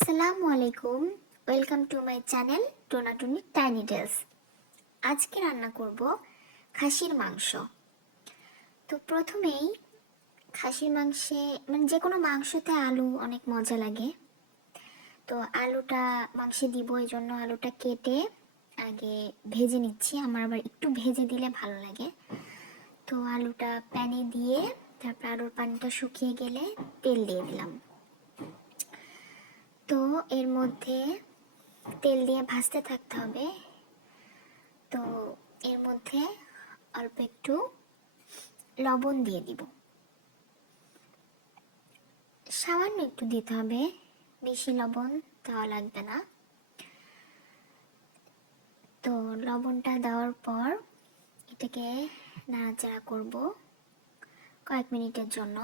আসসালামু আলাইকুম। Welcome to my channel Tonatuni tiny tales আজকে রান্না করব খাসির মাংস। তো প্রথমেই খাসির মাংসে মানে যে কোনো মাংসতে আলু অনেক মজা লাগে। তো আলুটা মাংসে দিব এই জন্য আলুটা কেটে আগে ভেজে নিচ্ছি। আমার আবার একটু ভেজে দিলে ভালো লাগে। তো আলুটা প্যানে দিয়ে তারপর আলুর পানিটা শুকিয়ে গেলে তেল দিয়ে দিলাম। এর মধ্যে তেল দিয়ে ভাজতে থাকতে হবে। তো এর মধ্যে অল্প একটু লবণ দিয়ে দিব। সামান্য একটু দিতে হবে। বেশি লবণ দেওয়া লাগবে না। তো লবণটা দেওয়ার পর এটাকে নাড়াচাড়া করব কয়েক মিনিটের জন্য।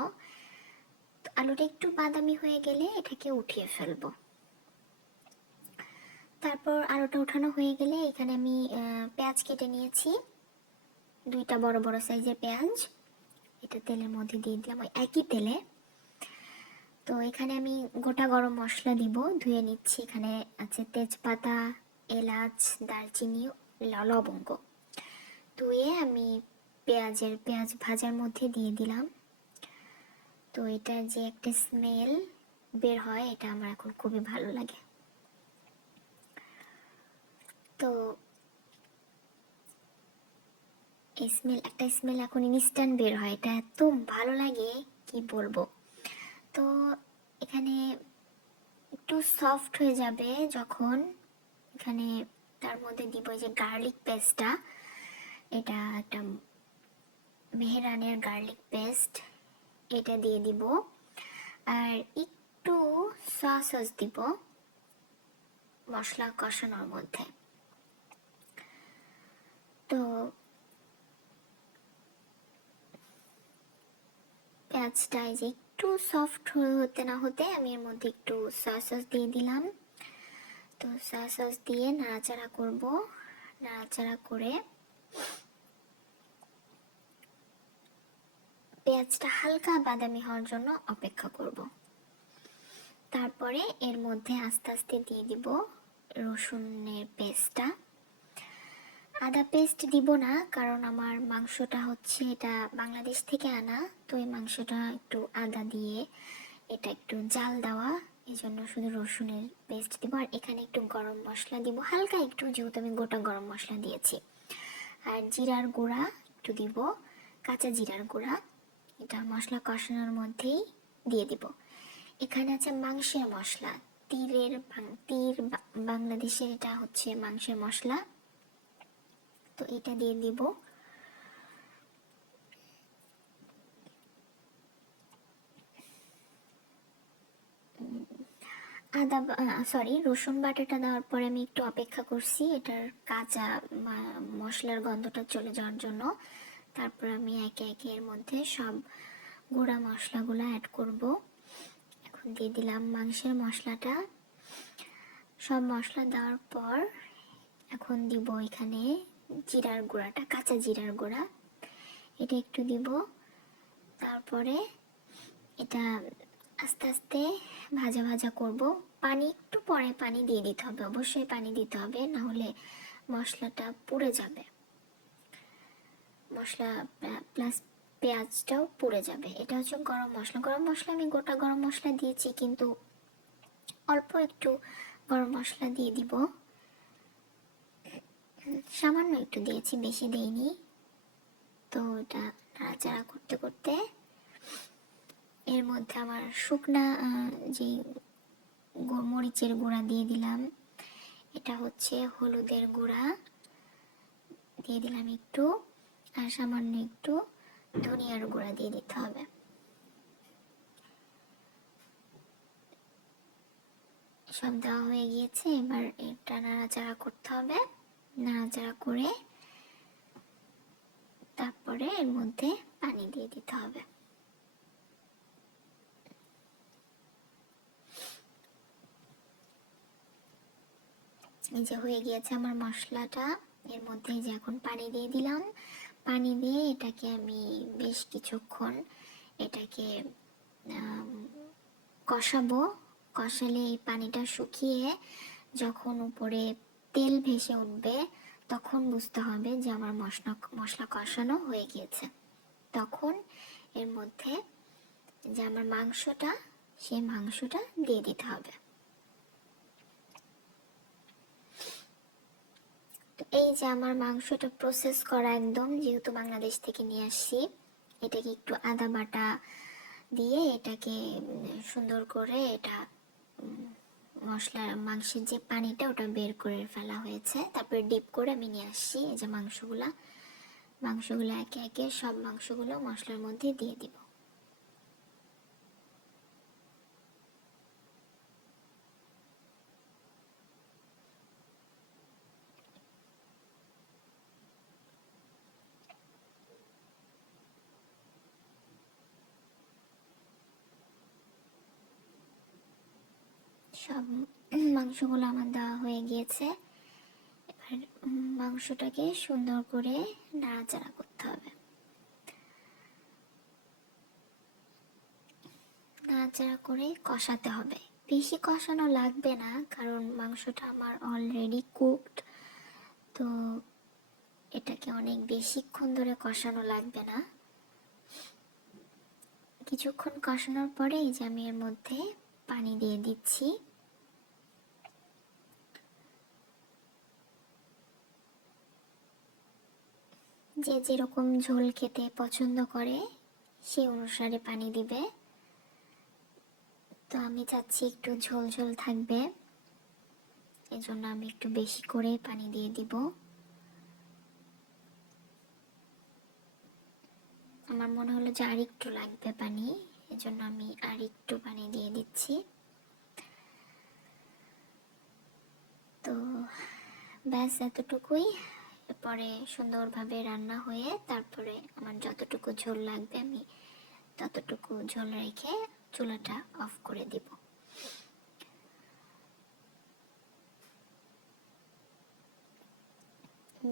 আলুটা একটু বাদামি হয়ে গেলে এটাকে উঠিয়ে ফেলব। তারপর আলুটা উঠানো হয়ে গেলে এখানে আমি পেঁয়াজ কেটে নিয়েছি। দুইটা বড় বড় সাইজের পেঁয়াজ। এটা তেলের মধ্যে দিয়ে দিলাম, ওই একই তেলে। তো এখানে আমি গোটা গরম মশলা দিব, ধুয়ে নিচ্ছি। এখানে আছে তেজপাতা, এলাচ, দারচিনি লবঙ্গ। ধুয়ে আমি পেঁয়াজের, পেঁয়াজ ভাজার মধ্যে দিয়ে দিলাম। তো এটা যে একটা স্মেল বের হয়, এটা আমার এখন খুবই ভালো লাগে। তো স্মেল একটা স্মেল এখন ইনস্ট্যান্ট বের হয়। এটা এত ভালো লাগে, কি বলব? তো এখানে একটু সফট হয়ে যাবে যখন এখানে তার মধ্যে দিব যে গার্লিক পেস্টটা এটা একটা মেহরানের গার্লিক পেস্ট এটা দিয়ে দিব। আর একটু সস দিব, মশলা কষানোর মধ্যে তো পেঁয়াজটা এই যে একটু সফট হতে না হতে আমি এর মধ্যে একটু সয়া সস দিয়ে দিলাম। তো সয়া সস দিয়ে নাড়াচাড়া করব। নাড়াচাড়া করে পেঁয়াজটা হালকা বাদামি হওয়ার জন্য অপেক্ষা করব। তারপরে এর মধ্যে আস্তে আস্তে দিয়ে দিব রসুনের পেস্টটা। আদা পেস্ট দিব না, কারণ আমার মাংসটা হচ্ছে এটা বাংলাদেশ থেকে আনা, তো এই মাংসটা একটু আদা দিয়ে এটা একটু জাল দেওয়া, এই জন্য শুধু রসুনের পেস্ট দিব। আর এখানে একটু গরম মশলা দিব, হালকা একটু, যেহেতু আমি গোটা গরম মশলা দিয়েছি। আর জিরার গুঁড়া একটু দিব, কাঁচা জিরার গুঁড়া, এটা মশলা কষানোর মধ্যেই দিয়ে দিব। এখানে আছে মাংসের মশলা, তীরের তীর বাংলাদেশের এটা হচ্ছে মাংসের মশলা। তো এটা দিয়ে দিব। আদা সরি রসুন বাটাটা দেওয়ার পরে আমি একটু অপেক্ষা করছি, এটার কাঁচা মশলার গন্ধটা চলে যাওয়ার জন্য। তারপর আমি একে একে এর মধ্যে সব গুঁড়া মশলাগুলো অ্যাড করব। এখন দিয়ে দিলাম মাংসের মশলাটা। সব মশলা দেওয়ার পর এখন দিব এখানে জিরার গুঁড়াটা, কাঁচা জিরার গুঁড়া। এটা একটু দিব। তারপরে এটা আস্তে আস্তে ভাজা ভাজা করব। পানি, একটু পরে পানি দিয়ে দিতে হবে। অবশ্যই পানি দিতে হবে না হলে মশলাটা পুড়ে যাবে। মশলা প্লাস পেঁয়াজটাও পুড়ে যাবে। এটা হচ্ছে গরম মশলা। গরম মশলা, আমি গোটা গরম মশলা দিয়েছি, কিন্তু অল্প একটু গরম মশলা দিয়ে দিব। সামান্য একটু দিয়েছি, বেশি দেইনি। তো এটা নাড়াচাড়া করতে করতে এর মধ্যে আমার শুকনা যে মরিচের গুঁড়া দিয়ে দিলাম। এটা হচ্ছে হলুদের গুঁড়া। দিয়ে দিলাম একটু আর সামান্য একটু ধনিয়ার গুঁড়া দিয়ে দিতে হবে। সব দেওয়া হয়ে গিয়েছে, এবার এটা নাড়াচাড়া করতে হবে। নাড়াচাড়া করে তারপরে এর মধ্যে পানি দিয়ে দিতে হবে। এই যে হয়ে গিয়েছে আমার মশলাটা, এর মধ্যে যে এখন পানি দিয়ে দিলাম। পানি দিয়ে এটাকে আমি বেশ কিছুক্ষণ এটাকে কষাবো। কষালে এই পানিটা শুকিয়ে যখন উপরে তেল ভেসে উঠবে, তখন বুঝতে হবে যে আমার মশলা মশলা কষানো হয়ে গিয়েছে। তখন এর মধ্যে যে আমার মাংসটা, সেই মাংসটা দিয়ে দিতে হবে। এই যে আমার মাংসটা প্রসেস করা একদম, যেহেতু বাংলাদেশ থেকে নিয়ে আসছি, এটাকে একটু আদা বাটা দিয়ে এটাকে সুন্দর করে এটা মশলার মাংসের যে পানিটা ওটা বের করে ফেলা হয়েছে। তারপরে ডিপ করে আমি নিয়ে আসছি এই যে মাংসগুলা। মাংসগুলো একে একে সব মাংসগুলো মশলার মধ্যে দিয়ে দিব। সব মাংসগুলো আমার দেওয়া হয়ে গিয়েছে। এবার মাংসটাকে সুন্দর করে নাড়াচাড়া করতে হবে। নাড়াচাড়া করে কষাতে হবে। বেশি কষানো লাগবে না, কারণ মাংসটা আমার অলরেডি কুকড তো এটাকে অনেক বেশিক্ষণ ধরে কষানো লাগবে না। কিছুক্ষণ কষানোর পরে এই যে আমি এর মধ্যে পানি দিয়ে দিচ্ছি। যে যেরকম ঝোল খেতে পছন্দ করে সেই অনুসারে পানি দিবে। তো আমি চাচ্ছি একটু ঝোল ঝোল থাকবে। এজন্য আমি একটু বেশি করে পানি দিয়ে দিব। আমার মনে হলো যে আর একটু লাগবে পানি, এজন্য আমি আর একটু পানি দিয়ে দিচ্ছি। তো ব্যাস, এতটুকুই। পরে সুন্দরভাবে রান্না হয়ে তারপরে আমার যতটুকু ঝোল লাগবে আমি ততটুকু ঝোল রেখে চুলাটা অফ করে দিব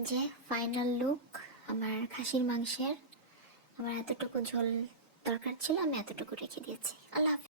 যে ফাইনাল লুক আমার খাসির মাংসের, আমার এতটুকু ঝোল দরকার ছিল, আমি এতটুকু রেখে দিয়েছি আল্লাহ।